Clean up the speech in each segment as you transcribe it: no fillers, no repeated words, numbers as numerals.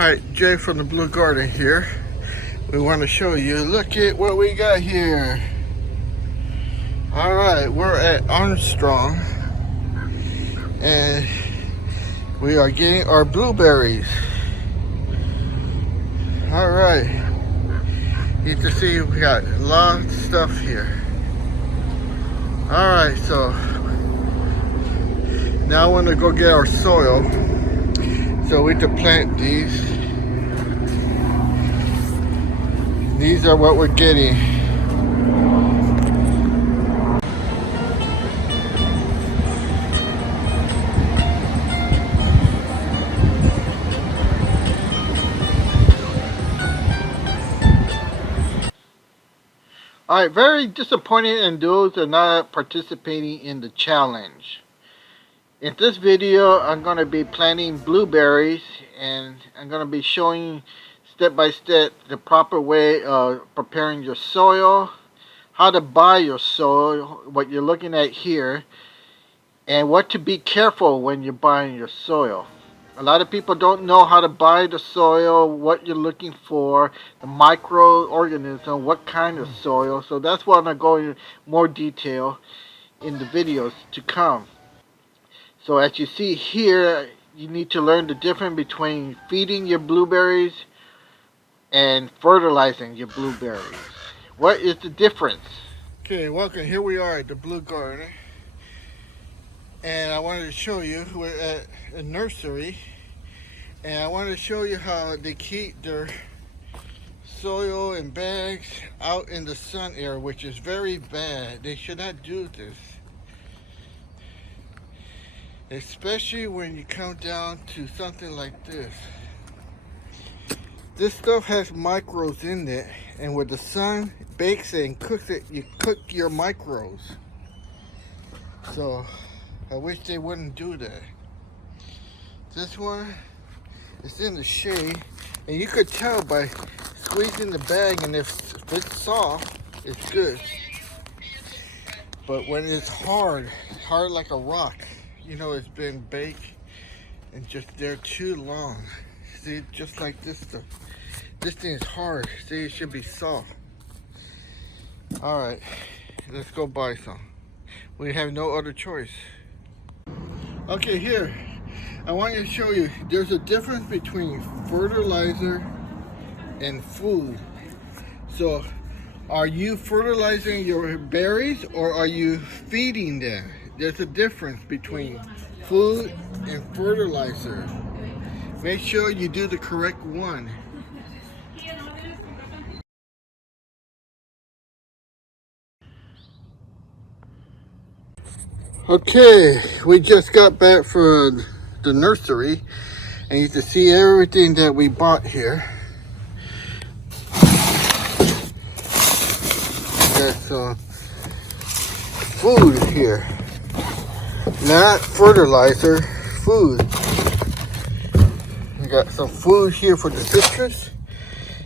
Hi, Jay from the Blue Garden here. We want to show you, look at what we got here. Alright, we're at Armstrong and we are getting our blueberries. Alright, you can see we got a lot of stuff here. Alright, so now I want to go get our soil so we can plant these. These are what we're getting. Alright, very disappointed in those that are not participating in the challenge. In this video, I'm going to be planting blueberries and I'm going to be showing step by step the proper way of preparing your soil, how to buy your soil, what you're looking at here, and what to be careful when you're buying your soil. A lot of people don't know how to buy the soil, what you're looking for, the microorganism, what kind of soil. So that's why I'm going to go into more detail in the videos to come. So as you see here, you need to learn the difference between feeding your blueberries and fertilizing your blueberries. What is the difference? Okay, welcome. Here we are at the Blue Garden. And I wanted to show you, we're at a nursery. And I wanted to show you how they keep their soil and bags out in the sun air, which is very bad. They should not do this. Especially when you come down to something like this. This stuff has microbes in it, and when the sun bakes it and cooks it, you cook your microbes. So I wish they wouldn't do that. This one is in the shade, and you could tell by squeezing the bag, and if it's soft, it's good. But when it's hard like a rock, you know it's been baked and just there too long. See, just like this stuff. This thing is hard. See, it should be soft. Alright, let's go buy some. We have no other choice. Okay, here. I want to show you, there's a difference between fertilizer and food. So, are you fertilizing your berries or are you feeding them? There's a difference between food and fertilizer. Make sure you do the correct one. Okay, we just got back from the nursery and you can see everything that we bought here. Got some food here, not fertilizer, food. We got some food here for the citrus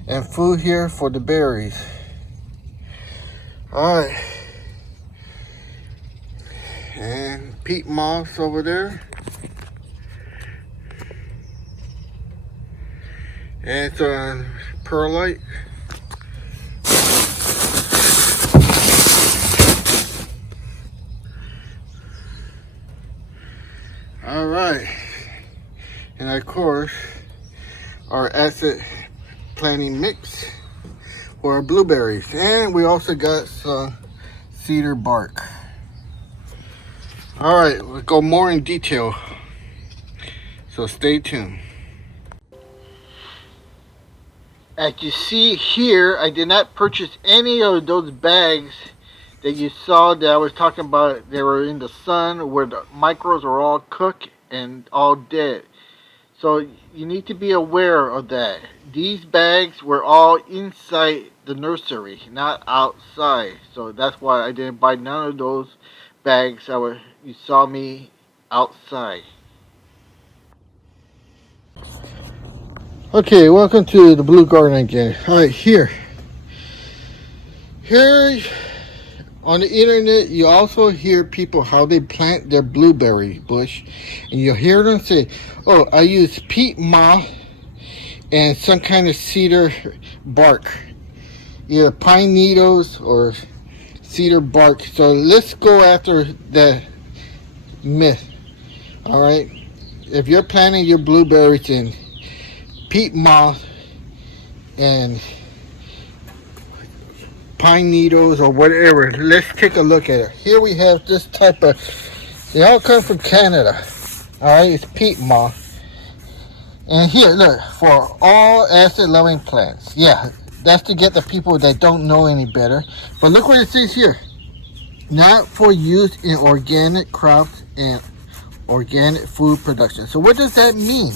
and food here for the berries. Alright, and peat moss over there, and some perlite. All right, and of course our acid planting mix for our blueberries, and we also got some cedar bark. All right, we'll go more in detail, so stay tuned. As you see here, I did not purchase any of those bags that you saw that I was talking about. They were in the sun where the microbes are all cooked and all dead. So you need to be aware of that. These bags were all inside the nursery, not outside. So that's why I didn't buy none of those bags. You saw me outside. Okay, welcome to the Blue Garden again. Alright, here on the internet, you also hear people how they plant their blueberry bush, and you hear them say, oh, I use peat moss and some kind of cedar bark, either pine needles or cedar bark. So let's go after the myth. All right, if you're planting your blueberries in peat moss and pine needles or whatever, let's take a look at it. Here we have this type of, they all come from Canada. All right, it's peat moss. And here, look, for all acid-loving plants. Yeah, that's to get the people that don't know any better. But look what it says here. Not for use in organic crops and organic food production. So what does that mean?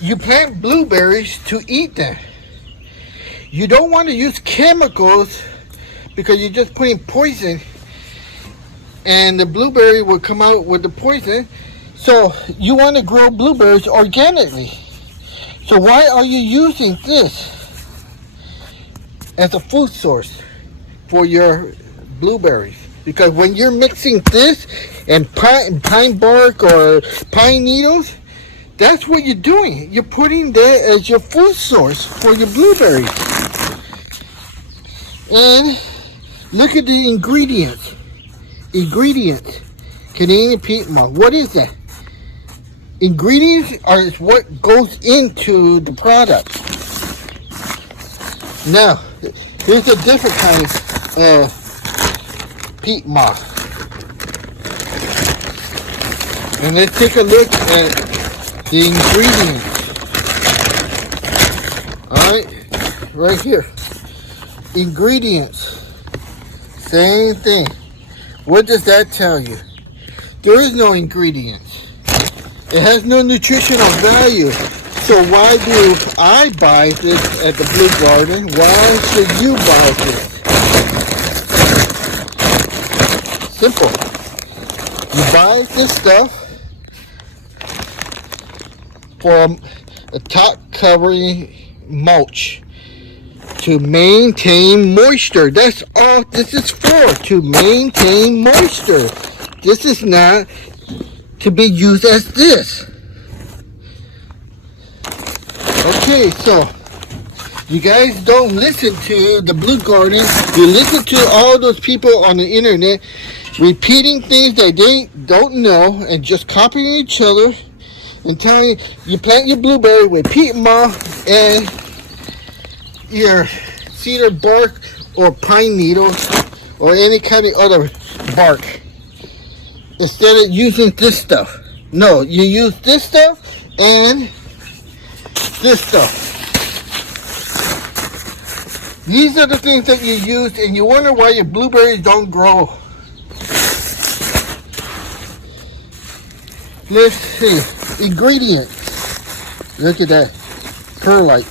You plant blueberries to eat them. You don't want to use chemicals because you're just putting poison and the blueberry will come out with the poison. So you want to grow blueberries organically. So why are you using this as a food source for your blueberries? Because when you're mixing this and pine bark or pine needles, that's what you're doing. You're putting that as your food source for your blueberries. And look at the ingredients. Canadian peat moss. What is that? Ingredients are what goes into the product. Now, here's a different kind of peat moss. And let's take a look at the ingredients. Alright, right here. Ingredients. Same thing. What does that tell you? There is no ingredients. It has no nutritional value. So why do I buy this at the Blue Garden? Why should you buy this? Simple. You buy this stuff for a top covering mulch to maintain moisture. That's all this is for, to maintain moisture. This is not to be used as this. Okay, so you guys don't listen to the Blue Garden. You listen to all those people on the internet repeating things that they don't know and just copying each other and telling you plant your blueberry with peat moss and your cedar bark or pine needles or any kind of other bark instead of using this stuff. No, you use this stuff and this stuff. These are the things that you use and you wonder why your blueberries don't grow. Let's see. Ingredients. Look at that. Perlite.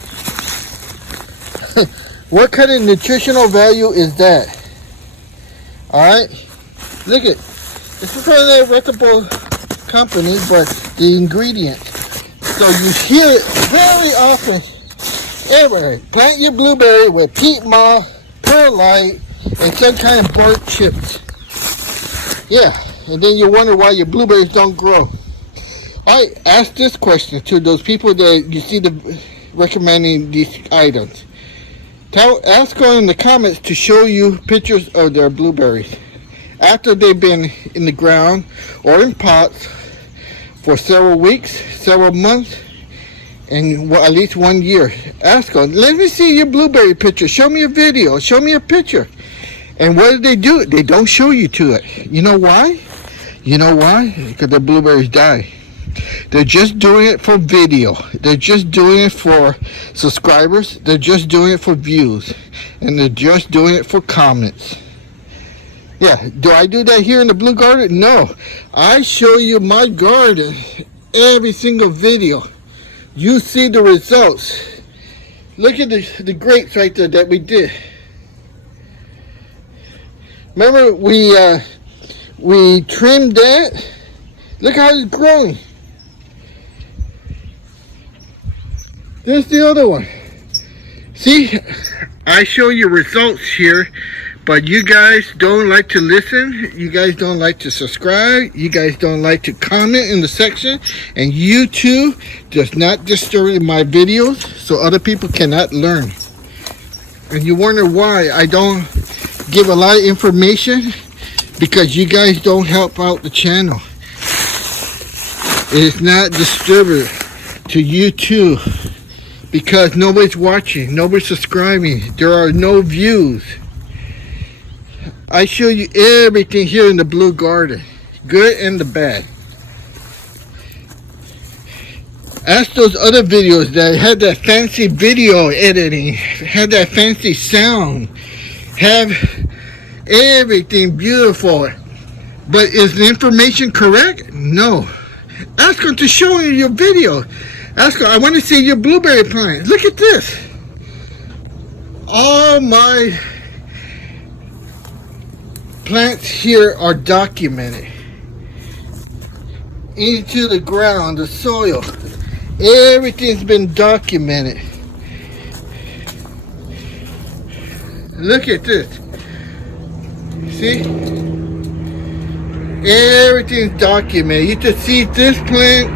What kind of nutritional value is that? Alright? Look at, this is a reputable company, but the ingredients. So you hear it very often everywhere. Plant your blueberry with peat moss, perlite, and some kind of bark chips. Yeah, and then you wonder why your blueberries don't grow. I ask this question to those people that you see recommending these items. Ask them in the comments to show you pictures of their blueberries after they've been in the ground or in pots for several weeks, several months, and at least 1 year. Ask them, let me see your blueberry picture. Show me a video. Show me a picture. And what do? They don't show you to it. You know why? You know why? Because the blueberries die. They're just doing it for video. They're just doing it for subscribers. They're just doing it for views. And they're just doing it for comments. Yeah, do I do that here in the Blue Garden? No. I show you my garden every single video. You see the results. Look at the grapes right there that we did. Remember we trimmed that? Look how it's growing. There's the other one. See, I show you results here But you guys don't like to listen. You guys don't like to subscribe. You guys don't like to comment in the section. And YouTube does not disturb my videos so other people cannot learn. And you wonder why I don't give a lot of information, because you guys don't help out the channel. It's not distributed to YouTube because nobody's watching, nobody's subscribing. There are no views. I show you everything here in the blue garden, good and the bad. Ask those other videos that had that fancy video editing, had that fancy sound, have everything beautiful. But is the information correct? No. Ask them to show you your video. Ask them, I want to see your blueberry plant. Look at this. All my plants here are documented. Into the ground, the soil. Everything's been documented. Look at this. See? Everything's documented. You can see this plant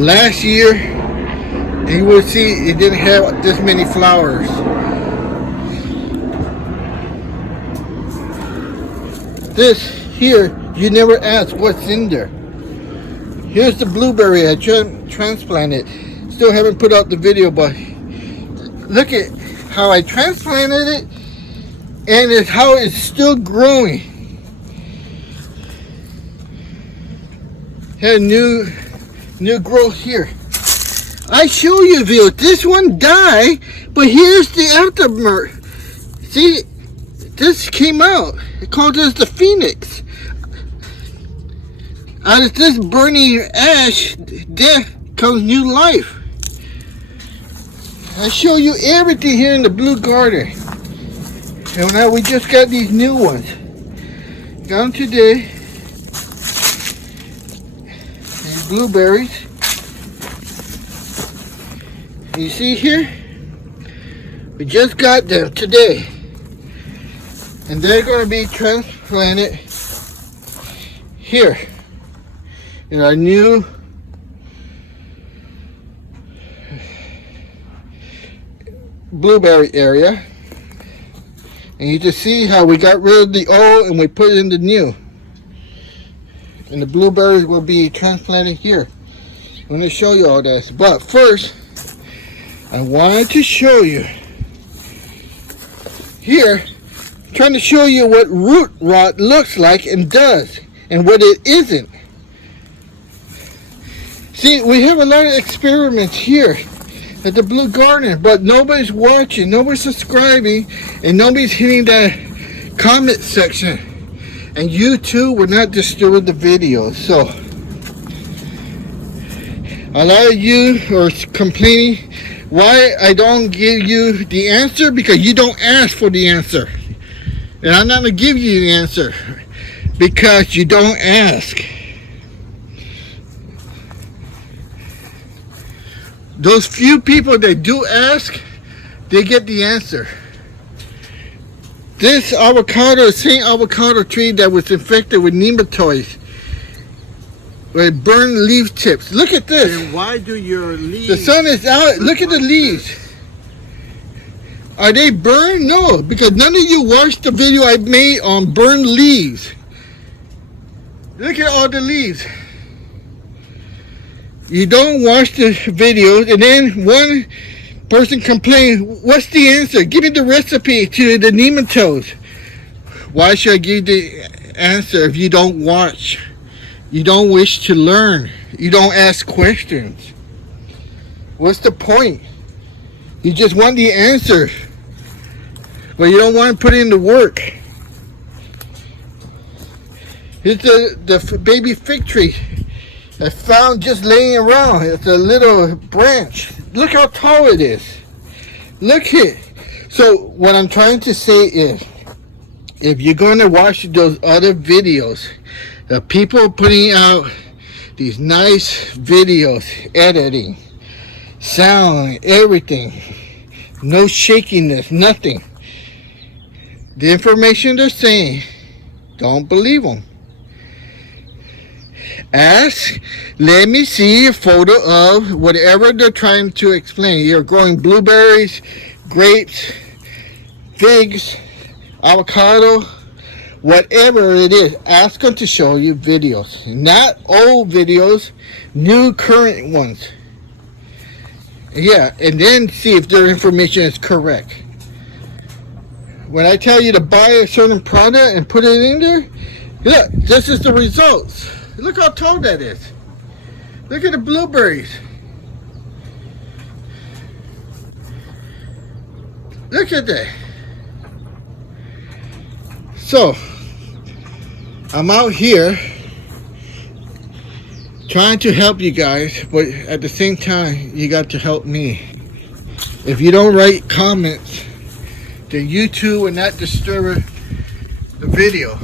last year, and you will see it didn't have this many flowers. This here, you never ask what's in there. Here's the blueberry I transplanted. Still haven't put out the video, but look at how I transplanted it, and it's how it's still growing. Had new growth here. I show you video. This one died, but here's the aftermath. See, this came out. It called this the phoenix. Out of this burning ash, death comes new life. I show you everything here in the blue garden. And now we just got these new ones. Got them today. These blueberries. You see here? We just got them today. And they're going to be transplanted here in our new blueberry area. And you just see how we got rid of the old and we put it in the new. And the blueberries will be transplanted here. I'm going to show you all this. But first, I wanted to show you here, trying to show you what root rot looks like and does, and what it isn't. See, we have a lot of experiments here at the Blue Garden, but nobody's watching, nobody's subscribing, and nobody's hitting that comment section. And YouTube will not distribute the videos. So a lot of you are complaining why I don't give you the answer, because you don't ask for the answer. And I'm not going to give you the answer because you don't ask. Those few people that do ask, they get the answer. This avocado, same avocado tree that was infected with nematodes, with burned leaf tips. Look at this. And why do your leaves... The sun is out. Look at the leaves. Are they burned? No, because none of you watched the video I made on burned leaves. Look at all the leaves. You don't watch the videos, and then one person complained, what's the answer? Give me the recipe to the nematodes. Why should I give the answer if you don't watch? You don't wish to learn. You don't ask questions. What's the point? You just want the answer, but you don't want to put in the work. Here's the baby fig tree I found just laying around. It's a little branch. Look how tall it is. Look here. So what I'm trying to say is, if you're going to watch those other videos, the people putting out these nice videos, editing, sound, everything, no shakiness, nothing. The information they're saying, don't believe them. Ask, let me see a photo of whatever they're trying to explain. You're growing blueberries, grapes, figs, avocado, whatever it is. Ask them to show you videos. Not old videos, new current ones. Yeah, and then see if their information is correct. When I tell you to buy a certain product and put it in there, look, this is the results. Look how tall that is. Look at the blueberries. Look at that. So, I'm out here trying to help you guys, but at the same time, you got to help me. If you don't write comments, then YouTube will not disturb the video.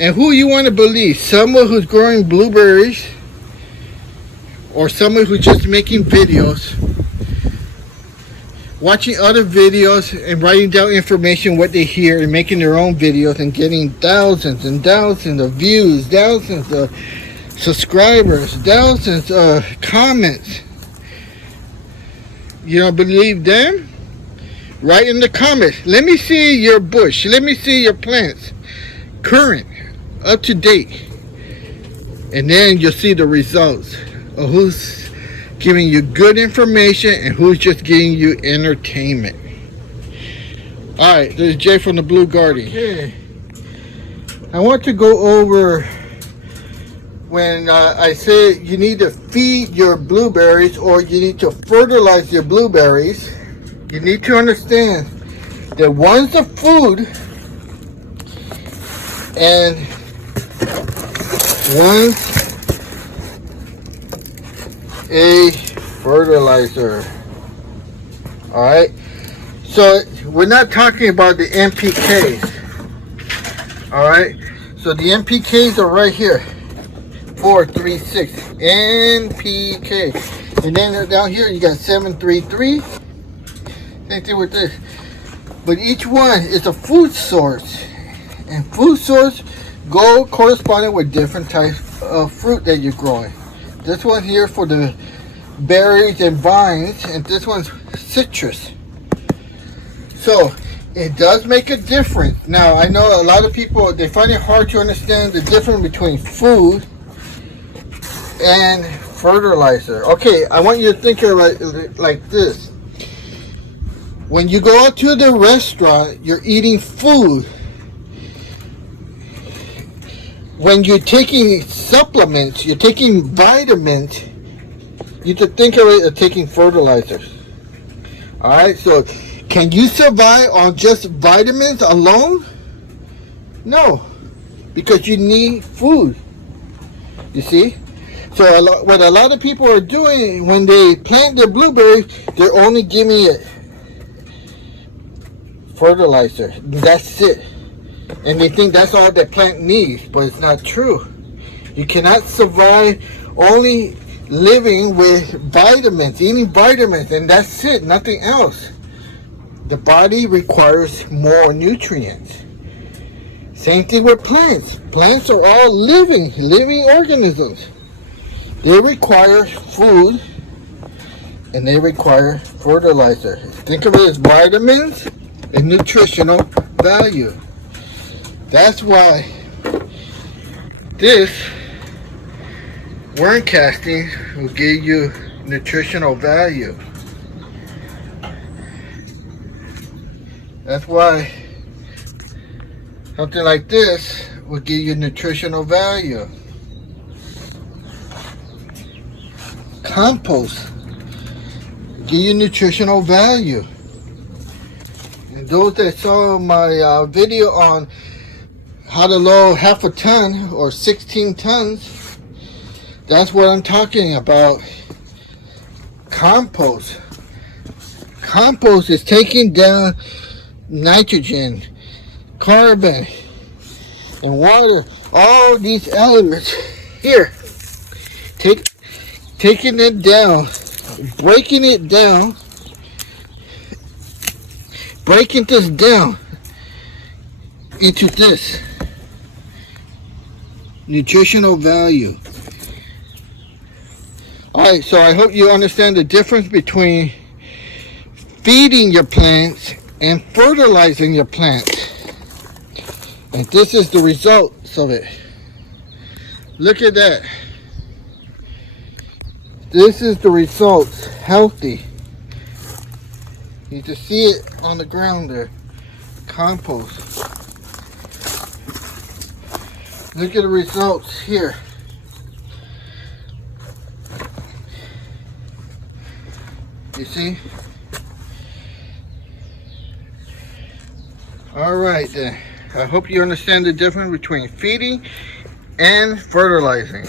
And who you want to believe? Someone who's growing blueberries, or someone who's just making videos, watching other videos and writing down information, what they hear, and making their own videos and getting thousands and thousands of views, thousands of subscribers, thousands of comments. You don't believe them? Write in the comments. Let me see your bush. Let me see your plants. Current, up to date. And then you'll see the results of who's giving you good information and who's just giving you entertainment. Alright, this is Jay from the Blue Garden. Okay. I want to go over when I say you need to feed your blueberries or you need to fertilize your blueberries. You need to understand that one's a food and one's a fertilizer. Alright, so we're not talking about the NPKs. Alright, so the NPKs are right here. 436 NPK. And then down here you got 733. Same thing with this. But each one is a food source. And food source go corresponding with different types of fruit that you're growing. This one here for the berries and vines, and this one's citrus. So it does make a difference. Now I know a lot of people, they find it hard to understand the difference between food and fertilizer. Okay, I want you to think of it like this. When you go out to the restaurant, you're eating food. When you're taking supplements, you're taking vitamins, you have to think of it as taking fertilizers. Alright, so can you survive on just vitamins alone? No, because you need food. You see? So what a lot of people are doing when they plant their blueberries, they're only giving it fertilizer. That's it. And they think that's all that plant needs, but it's not true. You cannot survive only living with vitamins, eating vitamins, and that's it, nothing else. The body requires more nutrients. Same thing with plants. Plants are all living organisms. They require food and they require fertilizer. Think of it as vitamins and nutritional value. That's why this worm casting will give you nutritional value. That's why something like this will give you nutritional value. Compost give you nutritional value. And those that saw my video on how to load half a ton or 16 tons, that's what I'm talking about. Compost. Compost is taking down nitrogen, carbon, and water, all these elements here, taking it down, breaking it down, breaking this down into this nutritional value. Alright, so I hope you understand the difference between feeding your plants and fertilizing your plants. And this is the results of it. Look at that. This is the results. Healthy. You can see it on the ground there. Compost. Look at the results here. You see? Alright then. I hope you understand the difference between feeding and fertilizing.